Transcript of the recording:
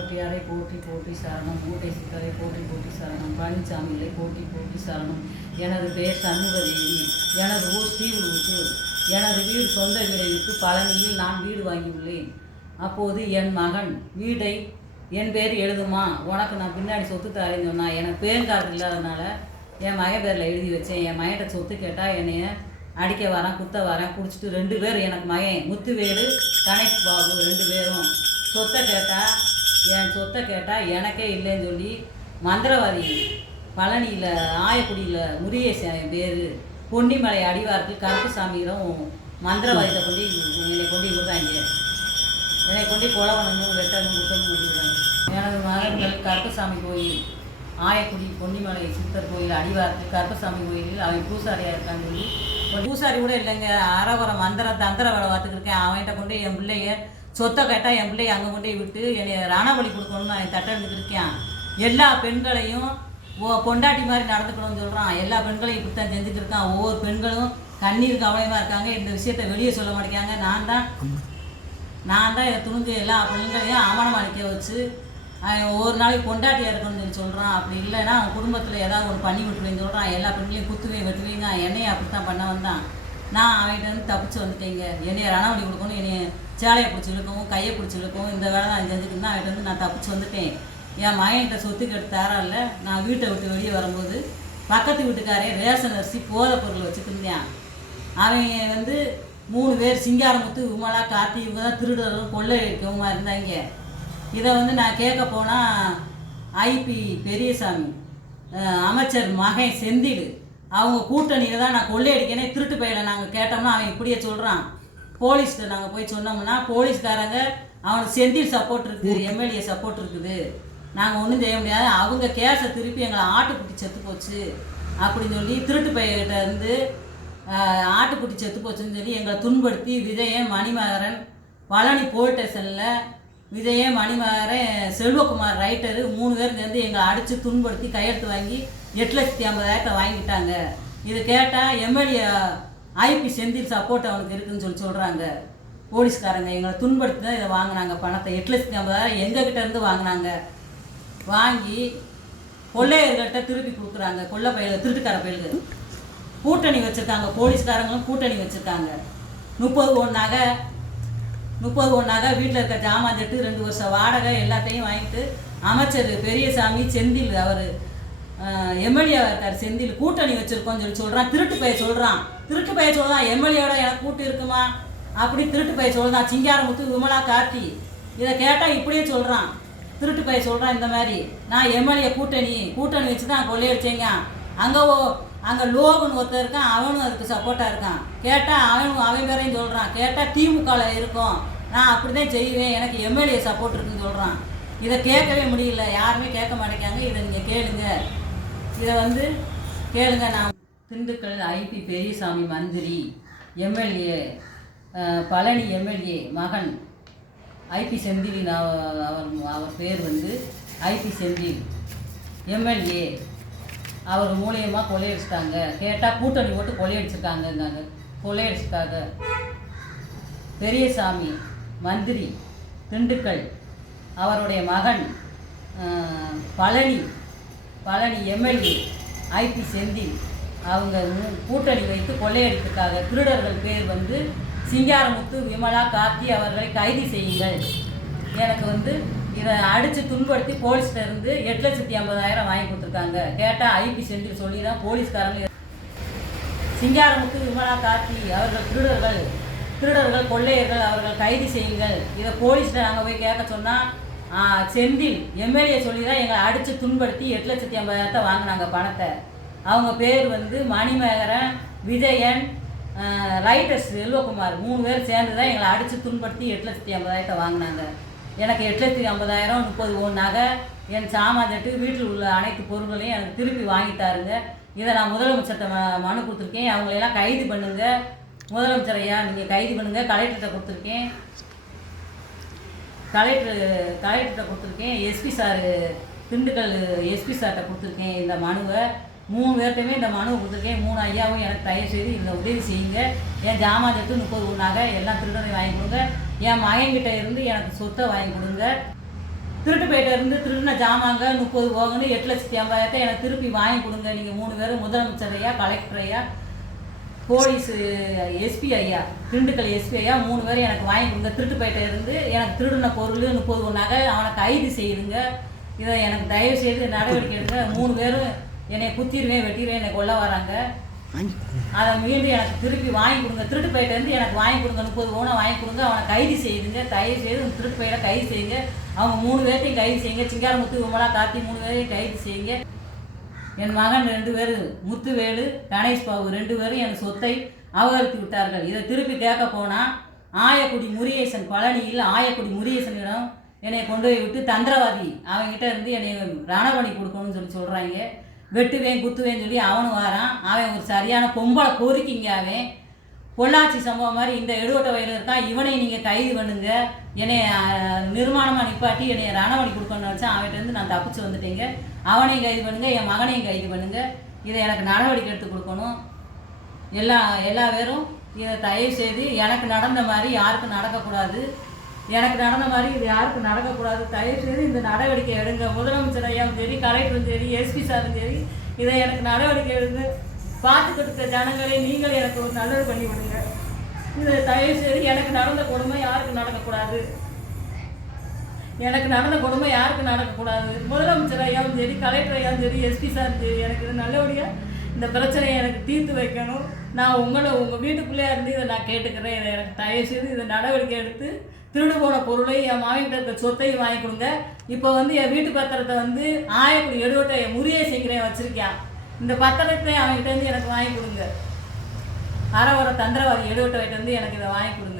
போட்டியாரை போற்றி போற்றி சரணம், மூட்டை சித்தரை போற்றி போற்றி சரணம், பழனிசாமிகளை போற்றி போற்றி சரணம். எனது பெயர் சண்முகதேவி. எனது ஊர் ஸ்ரீவில்லிபுத்தூர். எனது வீடு சொந்த வீடை விட்டு பழனியில் நான் வீடு வாங்கியுள்ளேன். அப்போது என் மகன் வீட்டை என் பேர் எழுதுமா, உனக்கு நான் பின்னாடி சொத்து தரேன்னு சொன்னான். எனக்கு பேன் கார்டு இல்லாதனால என் மகன் பேரில் எழுதி வச்சேன். என் மகன்கிட்ட சொத்து கேட்டால் என்னைய அடிக்க வரேன், குத்த வரேன், குடிச்சிட்டு 2 பேர் எனக்கு மகன் முத்துவேலு கணேஷ் பாபு 2 பேரும் சொத்தை கேட்டால் என் சொத்தை கேட்டால் எனக்கே இல்லைன்னு சொல்லி மந்திரவாதி பழனியில் ஆயக்குடியில் முருகேசன் என் பேர் பொன்னிமலை அடிவாரத்தில் கருப்புசாமியிடம் மந்திரவாதியை என்னை கொண்டு விடுறாங்க. என்னை கொண்டு கொலை பண்ணணும், வெட்டணும், குத்தணும் விடுறாங்க. எனது மகன்கள் கருப்புசாமி கோயில் ஆயக்குடி பொன்னிமலை சித்தர் கோயில் அடிவாரத்தில் கருப்பசாமி கோயிலில் அவன் பூசாரியாக இருக்கான்னு சொல்லி பூசாரி கூட இல்லைங்க, அறவர தந்திர வேலை பார்த்துக்கிருக்கேன். அவன்கிட்ட கொண்டு என் பிள்ளைய சொத்தை கேட்டால் என் பிள்ளைய அங்கே கொண்டு விட்டு என்னை ரணபலி கொடுக்கணும்னு அவன் தட்டெடுத்துருக்கேன். எல்லா பெண்களையும் பொண்டாட்டி மாதிரி நடந்துக்கணும்னு சொல்கிறான். எல்லா பெண்களையும் இப்படி தான் செஞ்சுட்டு இருக்கான். ஒவ்வொரு பெண்களும் கண்ணீர் கவலையமாக இருக்காங்க. இந்த விஷயத்தை வெளியே சொல்ல மாட்டேங்காங்க. நான் தான் இதை துணிஞ்சு எல்லா பெண்களையும் அமனம் அடிக்க வச்சு அவன் ஒரு நாளைக்கு பொண்டாட்டியாக இருக்கணும்னு சொல்லி சொல்கிறான். அப்படி இல்லைன்னா அவன் குடும்பத்தில் ஏதாவது ஒரு பண்ணி விட்டுருவேன்னு சொல்கிறான். எல்லா பெண்களையும் குத்துவேன் வெட்டுவீங்க. என்னையை அப்படி தான் பண்ண வந்தான். நான் அவன்கிட்ட வந்து தப்பிச்சு வந்துட்டேங்க. என்னையை ரணவடி கொடுக்கணும், என்னையை சேலையை பிடிச்சி இழுக்கவும் கையை பிடிச்சி இழுக்கவும் இந்த வேலை நான் செஞ்சுக்கிட்டு தான் அவன்கிட்ட வந்து நான் தப்பிச்சு வந்துட்டேன். என் மகன்கிட்ட சொத்துக்கு எடுத்து தரான்ல. நான் வீட்டை விட்டு வெளியே வரும்போது பக்கத்து வீட்டுக்காரே ரேஷன் அரிசி போதை பொருள் வச்சுக்கிருந்தேன். அவன் வந்து 3 பேர் சிங்காரமுத்து விமலா கார்த்தி இவங்க தான் திருடரும் கொள்ளை இருக்கவுமா இருந்தாங்க. இதை வந்து நான் கேட்க போனால் ஐபி பெரியசாமி அமைச்சர் மகன் செந்தில் அவங்க கூட்டணியில் தான் நான் கொள்ளையடிக்கனே திருட்டு பையில நாங்கள் கேட்டோம்னா அவன் இப்படியே சொல்கிறான். போலீஸ்கிட்ட நாங்கள் போய் சொன்னோம்னா போலீஸ்காரங்க அவனுக்கு செந்தில் சப்போர்ட் இருக்குது, எம்எல்ஏ சப்போர்ட் இருக்குது, நாங்கள் ஒன்றும் செய்ய முடியாது, அவங்க கேஸை திருப்பி எங்களை ஆட்டுக்குட்டி செத்து போச்சு அப்படின்னு சொல்லி திருட்டு பையன்கிட்ட இருந்து ஆட்டுக்குட்டி செத்து போச்சுன்னு சொல்லி எங்களை துன்படுத்தி விஜயன் மணிமகரன் பழனி போலீஸ் ஸ்டேஷனில் விஜயன் மணிமகரன் செல்வகுமார் ரைட்டரு 3 பேர் சேர்ந்து எங்களை அடித்து துன்படுத்தி கையெழுத்து வாங்கி 8,50,000 வாங்கிட்டாங்க. இது கேட்டால் எம்எல்ஏ ஐபி செந்தில் சப்போர்ட் அவனுக்கு இருக்குதுன்னு சொல்லி சொல்கிறாங்க. போலீஸ்காரங்க எங்களை துன்படுத்தி தான் இதை வாங்கினாங்க. பணத்தை 8,50,000 எங்ககிட்ட இருந்து வாங்கினாங்க. வாங்கி கொள்ளையர்கள்ட்ட திருப்பி கொடுக்குறாங்க. கொள்ளை பயில திருட்டுக்கார பயிலுக்கு கூட்டணி வச்சுருக்காங்க. போலீஸ்காரங்களும் கூட்டணி வச்சுருக்காங்க. 30 நகை வீட்டில் இருக்க ஜாமான் செட்டு 2 வருஷம் வாடகை எல்லாத்தையும் வாங்கிட்டு அமைச்சர் பெரியசாமி செந்தில் அவர் எம்எல்ஏவாக இருக்கார். செந்தில் கூட்டணி வச்சுருக்கோன்னு சொல்லி சொல்கிறான். திருட்டு பைய சொல்கிறான். எம்எல்ஏவோட எனக்கு கூட்டு இருக்குமா அப்படி திருட்டு பைய சொல்கிறான். சிங்காரமுத்து விமலா கார்த்தி இதை கேட்டால் இப்படியே சொல்கிறான். திருட்டு பைய சொல்கிறான். இந்த மாதிரி நான் எம்எல்ஏ கூட்டணி வச்சு தான் கொள்ளையடிச்சேங்க. அங்கே லோகன் ஒருத்தர் இருக்கான், அவனும் அதுக்கு சப்போர்ட்டாக இருக்கான். கேட்டால் அவன் பேரையும் சொல்கிறான். கேட்டால் திமுகவில் இருக்கும், நான் அப்படி தான் செய்வேன், எனக்கு எம்எல்ஏ சப்போர்ட் இருக்குன்னு சொல்கிறான். இதை கேட்கவே முடியல, யாருமே கேட்க மாட்டேங்காங்க. இதை நீங்கள் கேளுங்க, இதை வந்து கேளுங்க. நான் திண்டுக்கல் ஐபி பெரியசாமி மந்திரி எம்எல்ஏ பழனி எம்எல்ஏ மகன் ஐபி செந்தில் அவர் பேர் வந்து ஐபி செந்தில் எம்எல்ஏ. அவர் மூலியமாக கொள்ளையடிச்சிட்டாங்க. கேட்டால் கூட்டணி போட்டு கொள்ளையடிச்சிருக்காங்க. பெரியசாமி மந்திரி திண்டுக்கல் அவருடைய மகன் பழனி எம்எல்ஏ ஐபி செந்தில் அவங்க கூட்டணி வைத்து கொள்ளையடித்திருக்காங்க. திருடர்கள் பேர் வந்து சிங்காரமுத்து விமலா கார்த்தி அவர்களை கைது செய்யுங்கள். எனக்கு வந்து இதை அடித்து துன்படுத்தி போலீஸ்கிட்ட இருந்து 8,50,000 வாங்கி கொடுத்துருக்காங்க. கேட்டால் ஐபி செந்தில் சொல்லி தான் போலீஸ்காரங்க சிங்காரமுத்து விமலா கார்த்தி அவர்கள் திருடர்கள் கொள்ளையர்கள் அவர்கள் கைது செய்யுங்கள். இதை போலீஸ்கிட்ட நாங்கள் போய் கேட்க சொன்னால் செந்தில் எம்எல்ஏ சொல்லி தான் எங்களை அடித்து துன்படுத்தி 8,50,000 வாங்கினாங்க பணத்தை. அவங்க பேர் வந்து மணிமேகரன் விஜயன் ரைட்டர் செல்வகுமார் 3 பேர் சேர்ந்து தான் எங்களை அடித்து துன்படுத்தி 8,50,000 வாங்கினாங்க. எனக்கு 8,50,000 30 நகை என் சாமான் செட்டு வீட்டில் உள்ள அனைத்து பொருட்களையும் எனக்கு திருப்பி வாங்கிட்டாருங்க. இதை நான் முதலமைச்சர்கிட்ட மனு கொடுத்துருக்கேன். அவங்களெல்லாம் கைது பண்ணுங்க. முதலமைச்சர் ஐயா நீங்கள் கைது பண்ணுங்கள். கலெக்டர்கிட்ட கொடுத்துருக்கேன். எஸ்பி சார் திண்டுக்கல் எஸ்பி சார்கிட்ட கொடுத்துருக்கேன். இந்த மனுவை 3 பேர்கிட்டையுமே இந்த மனுவை கொடுத்துருக்கேன். 3 ஐயாவும் எனக்கு தயவு செய்து இந்த உதவி செய்யுங்க. என் ஜாமான் செட்டு 30 நகை எல்லாம் திருடனை வாங்கி கொடுங்க. என் மகன்கிட்ட இருந்து எனக்கு சொத்தை வாங்கி கொடுங்க. திருட்டுப்பேட்டை இருந்து திருடின ஜாமாங்க 30 போகன்னு 8,50,000 எனக்கு திருப்பி வாங்கி கொடுங்க. நீங்கள் 3 பேரும், முதலமைச்சர் ஐயா, கலெக்டர் ஐயா, போலீஸு எஸ்பி ஐயா, திண்டுக்கல் எஸ்பி ஐயா, 3 பேரும் எனக்கு வாங்கி கொடுங்க. திருட்டுப்பேட்டை இருந்து எனக்கு திருடின பொருள் 30 நகை அவனை கைது செய்யுங்க. இதை எனக்கு தயவு செய்து நடவடிக்கை எடுங்க. 3 பேரும் என்னை குத்திடுவேன், வெட்டிடுவேன், என்னை கொல்ல வராங்க. அதை மீண்டும் எனக்கு திருப்பி வாங்கி கொடுங்க. திருட்டுப்பேட்டேருந்து எனக்கு வாங்கி கொடுங்க. 30 பவுனை வாங்கி கொடுங்க. அவனை கைது செய்யுங்க. தயவு செய்து திருட்டுப்பேட்டை கைது செய்யுங்க. அவங்க 3 பேர்த்தையும் கைது செய்யுங்க. சிங்காரமுத்து, விமலா, கார்த்தி 3 பேரையும் கைது செய்யுங்க. என் மகன் 2 பேர், முத்துவேலு, கணேஷ் பாபு 2 பேரும் என் சொத்தை அபகரித்து விட்டார்கள். இதை திருப்பி கேட்க போனால் ஆயக்குடி முருகேசன், பழனியில் ஆயக்குடி முருகேசனிடம் என்னை கொண்டு போய் விட்டு தந்திரவாதி அவங்ககிட்ட இருந்து என்னை ரணபணி கொடுக்கணும்னு சொல்கிறாங்க. வெட்டுவேன், குத்துவேன்னு சொல்லி அவனும் வரான். அவன் ஒரு சரியான பொம்பளை கோரிக்கைங்க. அவன் பொள்ளாச்சி சம்பவம் மாதிரி இந்த எடுவட்ட வயலில் இருக்கான். இவனை நீங்கள் கைது பண்ணுங்க. என்னை நிர்மாணமாக நிப்பாட்டி என்னை ரணவணி கொடுக்கணும்னு நினச்சா அவன்கிட்ட நான் தப்பிச்சு வந்துட்டேங்க. அவனையும் கைது பண்ணுங்கள், என் மகனையும் கைது பண்ணுங்கள். இதை எனக்கு நடவடிக்கை எடுத்து கொடுக்கணும். எல்லா பேரும் இதை தயவு செய்து எனக்கு நடந்த மாதிரி யாருக்கும் நடக்கக்கூடாது. எனக்கு நடந்த மாதிரி இது யாருக்கும் நடக்கக்கூடாது. தயவு செய்து இந்த நடவடிக்கை எடுங்க. முதலமைச்சர் ஐயாவும் சரி, கலெக்டரும் சரி, எஸ்பி சாரும் சரி, இதை எனக்கு நடவடிக்கை எடுங்க. பார்த்துக்கிட்டு இருக்க ஜனங்களே நீங்கள் எனக்கு ஒரு நல்லது பண்ணி விடுங்க. இதை தயவு செய்து எனக்கு நடந்த கொடுமை யாருக்கும் நடக்கக்கூடாது. எனக்கு நடந்த கொடுமை யாருக்கும் நடக்கக்கூடாது. முதலமைச்சர் ஐயாவும் சரி, கலெக்டர் ஐயாவும் சரி, எஸ்பி சாரும் சரி, எனக்கு இது நல்லபடியாக இந்த பிரச்சனையை எனக்கு தீர்த்து வைக்கணும். நான் உங்கள் வீட்டுக்குள்ளேயே இருந்து இதை நான் கேட்டுக்கிறேன். இதை எனக்கு தயவு செய்து இதை நடவடிக்கை எடுத்து திருடு போன பொருளை என் மாவட்ட இருக்க சொத்தையும் வாங்கி கொடுங்க. இப்போ என் வீட்டு பத்திரத்தை ஆயக்குடி எடுவட்டை முருகேசன் வச்சுருக்கேன். இந்த பத்திரத்தை அவங்ககிட்ட எனக்கு வாங்கி கொடுங்க. அரை ஒரு தந்திரவாதி எடுவட்டை எனக்கு இதை வாங்கி கொடுங்க.